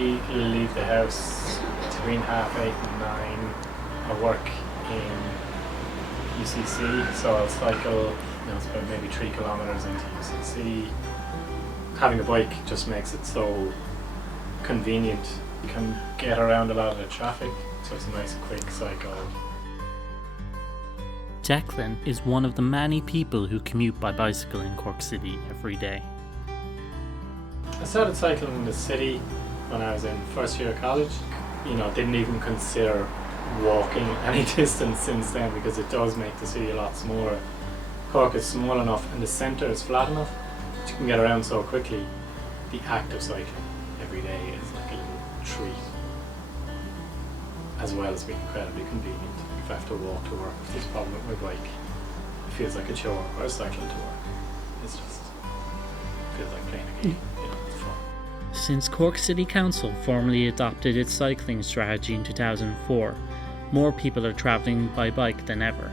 usually leave the house between 8:30 and 9. I work in UCC, so I'll cycle, it's about maybe 3 kilometres into UCC. Having a bike just makes it so convenient. You can get around a lot of the traffic, so it's a nice quick cycle. Declan is one of the many people who commute by bicycle in Cork City every day. I started cycling in the city when I was in first year of college. Didn't even consider walking any distance since then, because it does make the city a lot smaller. Cork is small enough and the centre is flat enough that you can get around so quickly. The act of cycling every day is like a little treat, as well as being incredibly convenient. If I have to walk to work, if there's a problem with my bike, it feels like a chore, or cycling to work. It feels like playing a game, it's fun. Since Cork City Council formally adopted its cycling strategy in 2004, more people are travelling by bike than ever.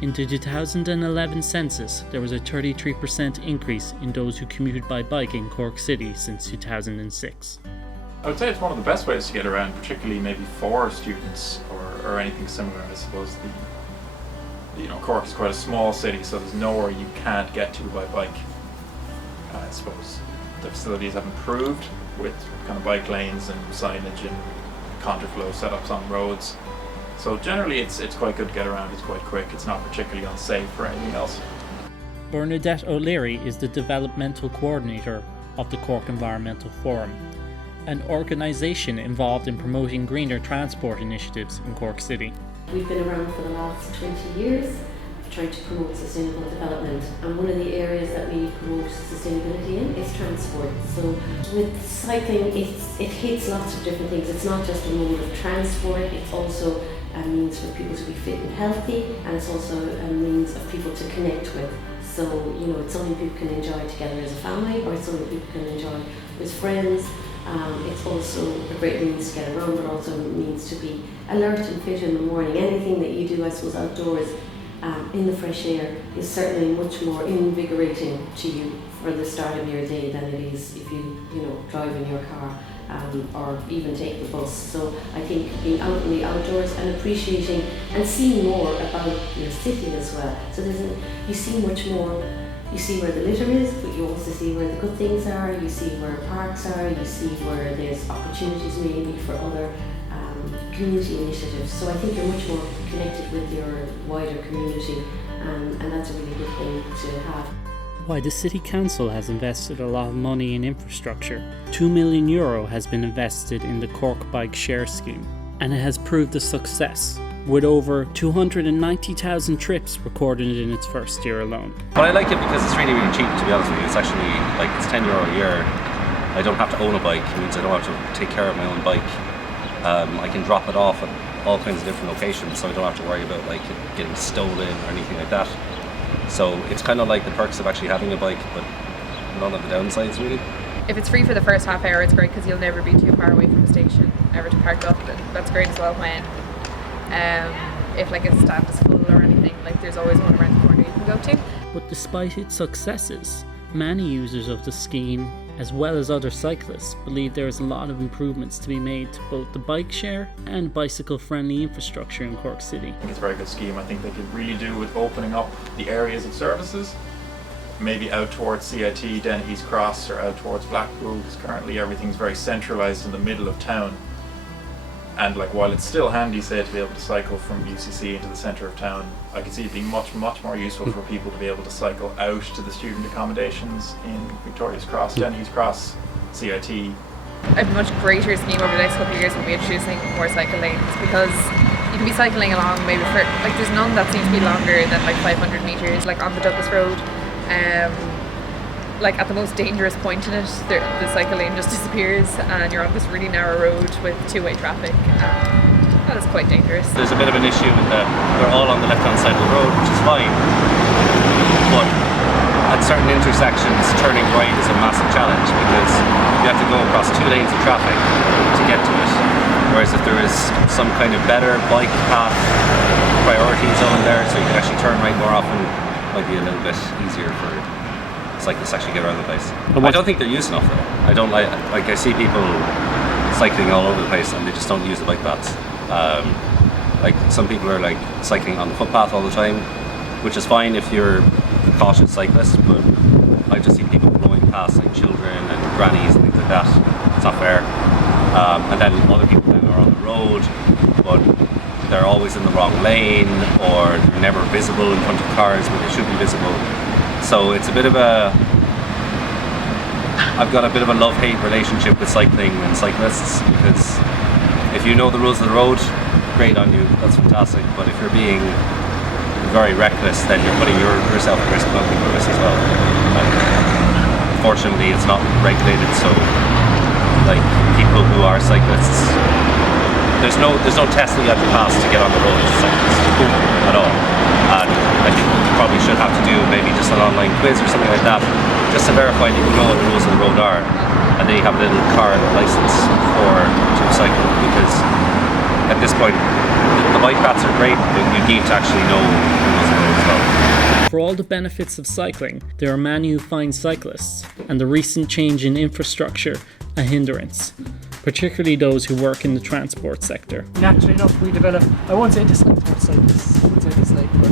In the 2011 census, there was a 33% increase in those who commuted by bike in Cork City since 2006. I would say it's one of the best ways to get around, particularly maybe for students or anything similar. I suppose Cork is quite a small city, so there's nowhere you can't get to by bike. I suppose the facilities have improved with kind of bike lanes and signage and contraflow setups on roads. So generally it's quite good to get around, it's quite quick, it's not particularly unsafe or anything else. Bernadette O'Leary is the developmental coordinator of the Cork Environmental Forum, an organisation involved in promoting greener transport initiatives in Cork City. We've been around for the last 20 years trying to promote sustainable development, and one of the areas that we promote sustainability in is transport. So with cycling it hits lots of different things. It's not just a mode of transport, it's also a means for people to be fit and healthy, and it's also a means of people to connect with. So it's something people can enjoy together as a family, or it's something people can enjoy with friends. It's also a great means to get around, but also means to be alert and fit in the morning. Anything that you do, I suppose, outdoors in the fresh air is certainly much more invigorating to you for the start of your day than it is if you drive in your car or even take the bus. So I think being out in the outdoors and appreciating and seeing more about your city as well. So you see much more. You see where the litter is, but you also see where the good things are, you see where parks are, you see where there's opportunities maybe for other community initiatives. So I think you're much more connected with your wider community, and that's a really good thing to have. Why the City Council has invested a lot of money in infrastructure. €2 million has been invested in the Cork Bike Share Scheme, and it has proved a success, with over 290,000 trips recorded in its first year alone. But I like it because it's really, really cheap, to be honest with you. It's actually, it's €10 a year. I don't have to own a bike. It means I don't have to take care of my own bike. I can drop it off at all kinds of different locations, so I don't have to worry about it getting stolen or anything like that. So it's kind of like the perks of actually having a bike, but none of the downsides really. If it's free for the first half hour, it's great because you'll never be too far away from the station ever to park up, and that's great as well when if a stand is full or anything, there's always one around the corner you can go to. But despite its successes, many users of the scheme, as well as other cyclists, believe there is a lot of improvements to be made to both the bike share and bicycle-friendly infrastructure in Cork City. I think it's a very good scheme. I think they could really do with opening up the areas of services, maybe out towards CIT, Dennehy's Cross, or out towards Blackpool, because currently everything's very centralised in the middle of town. And while it's still handy, say, to be able to cycle from UCC into the centre of town, I can see it being much, much more useful for people to be able to cycle out to the student accommodations in Victoria's Cross, Dennehy's Cross, CIT. A much greater scheme over the next couple of years will be introducing more cycle lanes, because you can be cycling along maybe for, there's none that seem to be longer than 500 metres, on the Douglas Road. At the most dangerous point in it, the cycle lane just disappears and you're on this really narrow road with two-way traffic. That is quite dangerous. There's a bit of an issue with that. They're all on the left-hand side of the road, which is fine. But at certain intersections, turning right is a massive challenge because you have to go across 2 lanes of traffic to get to it. Whereas if there is some kind of better bike path priority zone there, so you can actually turn right more often, it might be a little bit easier for cyclists actually get around the place. I don't think they're used enough though. I don't I see people cycling all over the place and they just don't use the bike paths. Like some people are like cycling on the footpath all the time, which is fine if you're a cautious cyclist, but I've just seen people blowing past like children and grannies and things like that. It's not fair. And then other people then are on the road, but they're always in the wrong lane, or they're never visible in front of cars when they should be visible. So it's a bit of I've got a bit of a love-hate relationship with cycling and cyclists, because if you know the rules of the road, great on you, that's fantastic. But if you're being very reckless, then you're putting yourself at risk and other people at risk as well. And fortunately, it's not regulated, so like people who are cyclists, there's no testing you have to pass to get on the road as a cyclist at all. And I think you probably should have to do maybe just an online quiz or something like that, just to verify that you know what the rules of the road are, and then you have a little card or license to cycle, because at this point the bike paths are great, but you need to actually know the rules of the road as well. For all the benefits of cycling, there are many who find cyclists and the recent change in infrastructure a hindrance, particularly those who work in the transport sector. Naturally enough, we develop, I won't say dislike towards cyclists, I won't say dislike, but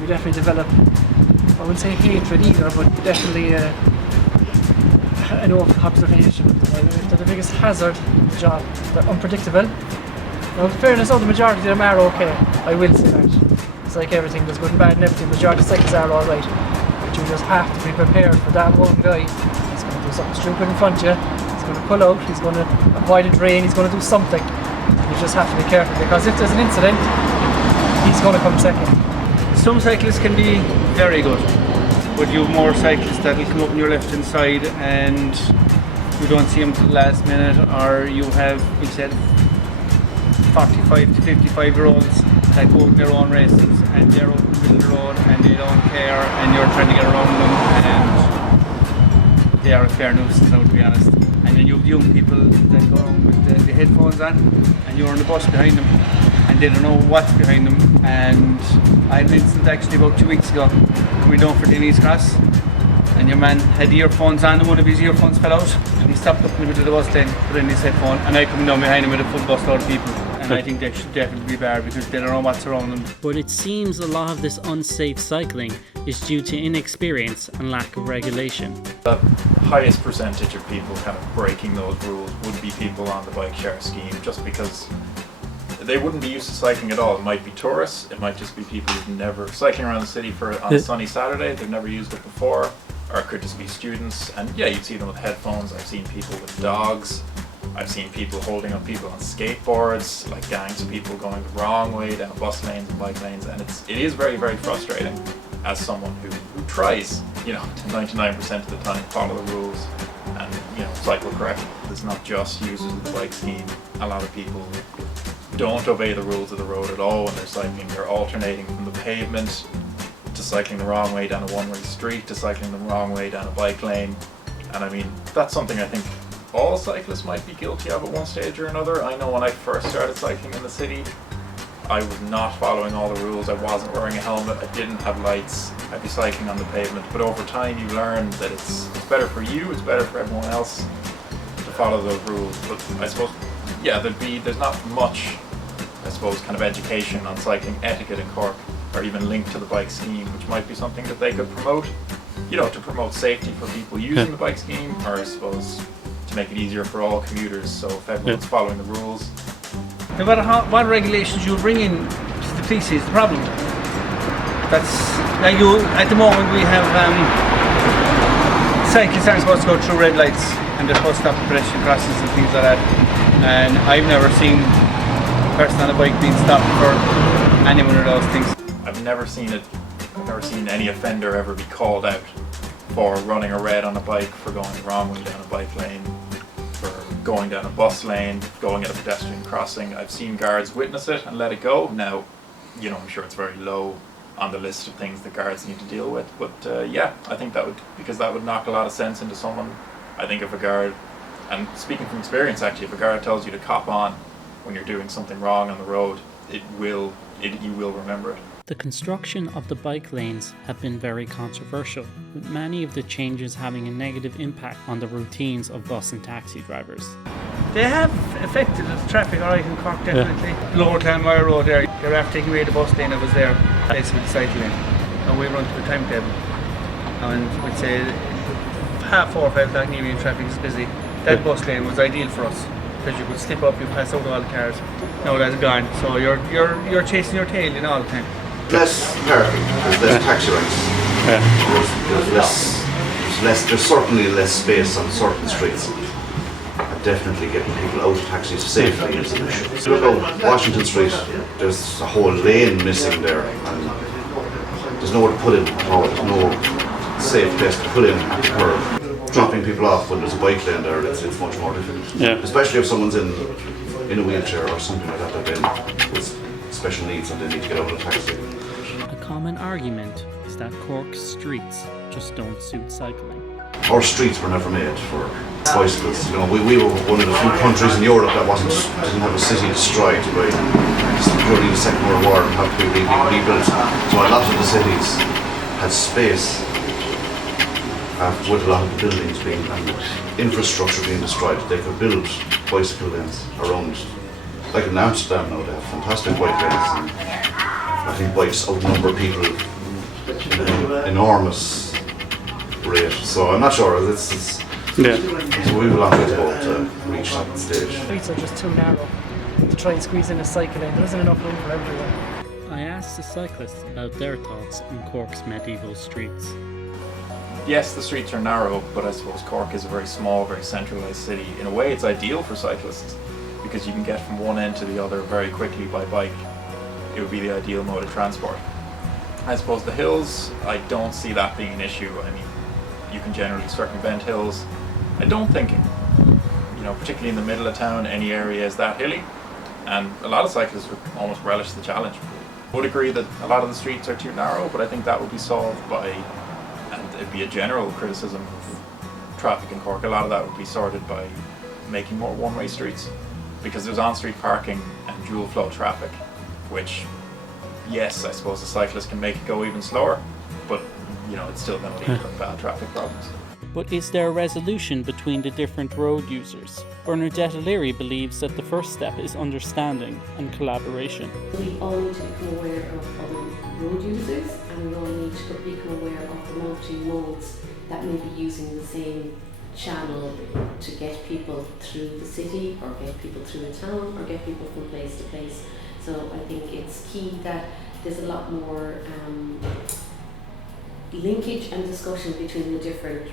we definitely develop, I wouldn't say hatred either, but definitely an over-observation of them. They're the biggest hazard in the job. They're unpredictable. Now, in fairness, the majority of them are okay, I will say that. It's like everything, there's good and bad and everything, the majority of cyclists are alright. But you just have to be prepared for that one guy. He's going to do something stupid in front of you. He's going to pull out, he's going to avoid a drain, he's going to do something. You just have to be careful, because if there's an incident, he's going to come second. Some cyclists can be very good, but you have more cyclists that will come up on your left hand side and you don't see them till the last minute, or you have, we said, 45 to 55 year olds that go in their own races and they're out in the middle of the road and they don't care, and you're trying to get around them, and they are a fair nuisance now, to be honest. And then you have young people that go around with the headphones on, and you're on the bus behind them and they don't know what's behind them. And I had an incident actually about 2 weeks ago coming down for Denny's Cross, and your man had the earphones on and one of his earphones fell out, and he stopped up in the middle of the bus then, put in his headphone, and I come down behind him with a full bus load of people. And I think they should definitely be barred, because they don't know what's around them. But it seems a lot of this unsafe cycling is due to inexperience and lack of regulation. The highest percentage of people kind of breaking those rules would be people on the bike share scheme, just because they wouldn't be used to cycling at all. It might be tourists, it might just be people who've never cycling around the city on a sunny Saturday, they've never used it before, or it could just be students. And yeah, you'd see them with headphones. I've seen people with dogs. I've seen people holding up people on skateboards, like gangs of people going the wrong way down bus lanes and bike lanes, and it is very, very frustrating as someone who tries, 99% of the time follow the rules and, cycle correctly. It's not just users of the bike scheme. A lot of people don't obey the rules of the road at all when they're cycling. They're alternating from the pavement to cycling the wrong way down a one-way street to cycling the wrong way down a bike lane. And I mean, that's something I think all cyclists might be guilty of at one stage or another. I know when I first started cycling in the city, I was not following all the rules. I wasn't wearing a helmet, I didn't have lights, I'd be cycling on the pavement. But over time you learn that it's better for you, it's better for everyone else to follow those rules. But I suppose, yeah, there's not much, I suppose, kind of education on cycling etiquette in Cork, or even linked to the bike scheme, which might be something that they could promote, to promote safety for people using the bike scheme, or I suppose to make it easier for all commuters, so if everyone's following the rules. No matter what regulations you bring in to the police is the problem. That's like at the moment we have cyclists aren't supposed to go through red lights, and they're supposed to stop at pedestrian crossings and things like that. And I've never seen a person on a bike being stopped for any one of those things. I've never seen any offender ever be called out for running a red on a bike, for going the wrong way down a bike lane, for going down a bus lane, going at a pedestrian crossing. I've seen guards witness it and let it go. Now, I'm sure it's very low on the list of things that guards need to deal with, but yeah, I think that would knock a lot of sense into someone. I think if a guard, and speaking from experience actually, if a guard tells you to cop on when you're doing something wrong on the road, you will remember it. The construction of the bike lanes have been very controversial, with many of the changes having a negative impact on the routines of bus and taxi drivers. They have affected the traffic alright in Cork, definitely. Lower Clanmire Road there, they're after taking away the bus lane that was there, basically the cycle lane. And we run to a timetable. And we'd say 4 or 5 o'clock in the evening, traffic is busy. That bus lane was ideal for us because you could slip up, you pass out all the cars. Now that's gone, so you're chasing your tail, all the time. Less parking, there's less taxi ranks. There's certainly less space on certain streets. Definitely getting people out of taxis safely is an issue. So look at Washington Street, there's a whole lane missing there, and there's nowhere to put in at all. There's no safe place to put in at the curb. Dropping people off when there's a bike lane there, it's much more difficult. Yeah. Especially if someone's in a wheelchair or something like that, they've been with special needs and they need to get out of a taxi. A common argument is that Cork's streets just don't suit cycling. Our streets were never made for bicycles. You know, we were one of the few countries in Europe that didn't have a city destroyed during the Second World War and had to be rebuilt. So a lot of the cities had space with a lot of the buildings and infrastructure being destroyed. They could build bicycle lanes around. Like in Amsterdam now, they have fantastic bike lanes. And I think bikes outnumber people in an enormous rate. So I'm not sure. So we have a long way to go to reach that stage. Streets are just too narrow to try and squeeze in a cycle lane. There isn't enough room for everyone. I asked the cyclists about their thoughts on Cork's medieval streets. Yes, the streets are narrow, but I suppose Cork is a very small, very centralised city. In a way, it's ideal for cyclists because you can get from one end to the other very quickly by bike. It would be the ideal mode of transport. I suppose the hills, I don't see that being an issue. I mean, you can generally circumvent hills. I don't think, particularly in the middle of town, any area is that hilly. And a lot of cyclists would almost relish the challenge. I would agree that a lot of the streets are too narrow, but I think that would be solved by, and it'd be a general criticism of traffic in Cork, a lot of that would be sorted by making more one-way streets. Because there's on-street parking and dual flow traffic, which, yes, I suppose the cyclist can make it go even slower, but it's still going to lead to bad traffic problems. But is there a resolution between the different road users? Bernadette O'Leary believes that the first step is understanding and collaboration. We all need to become aware of other road users, and we all need to become aware of the multi-modes that may be using the same channel to get people through the city, or get people through a town, or get people from place to place. So I think it's key that there's a lot more linkage and discussion between the different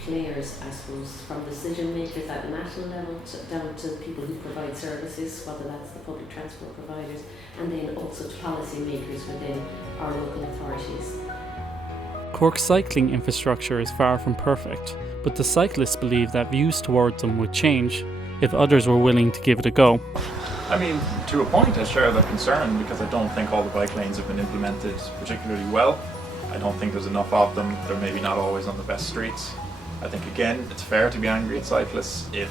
players, I suppose, from decision makers at the national level down to people who provide services, whether that's the public transport providers, and then also to policy makers within our local authorities. Cork's cycling infrastructure is far from perfect, but the cyclists believe that views towards them would change if others were willing to give it a go. I mean, to a point I share the concern because I don't think all the bike lanes have been implemented particularly well. I don't think there's enough of them. They're maybe not always on the best streets. I think, again, it's fair to be angry at cyclists if,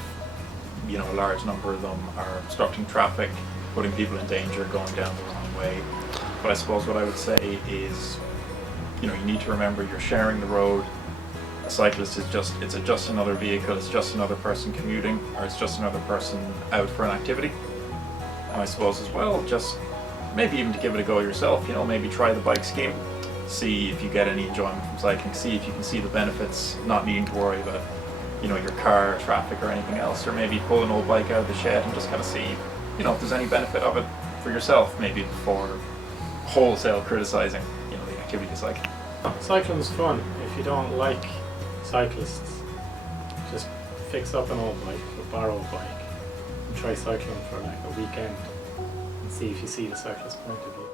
a large number of them are obstructing traffic, putting people in danger, going down the wrong way. But I suppose what I would say is, you need to remember you're sharing the road. A cyclist is just another vehicle, it's just another person commuting, or it's just another person out for an activity. And I suppose as well, just maybe even to give it a go yourself, maybe try the bike scheme. See if you get any enjoyment from cycling, see if you can see the benefits, not needing to worry about, your car, traffic or anything else, or maybe pull an old bike out of the shed and just kind of see, if there's any benefit of it for yourself, maybe before wholesale criticizing, the activity of cycling. Cycling's fun. If you don't like cyclists, just fix up an old bike or borrow a bike and try cycling for like a weekend and see if you see the cyclist point of view.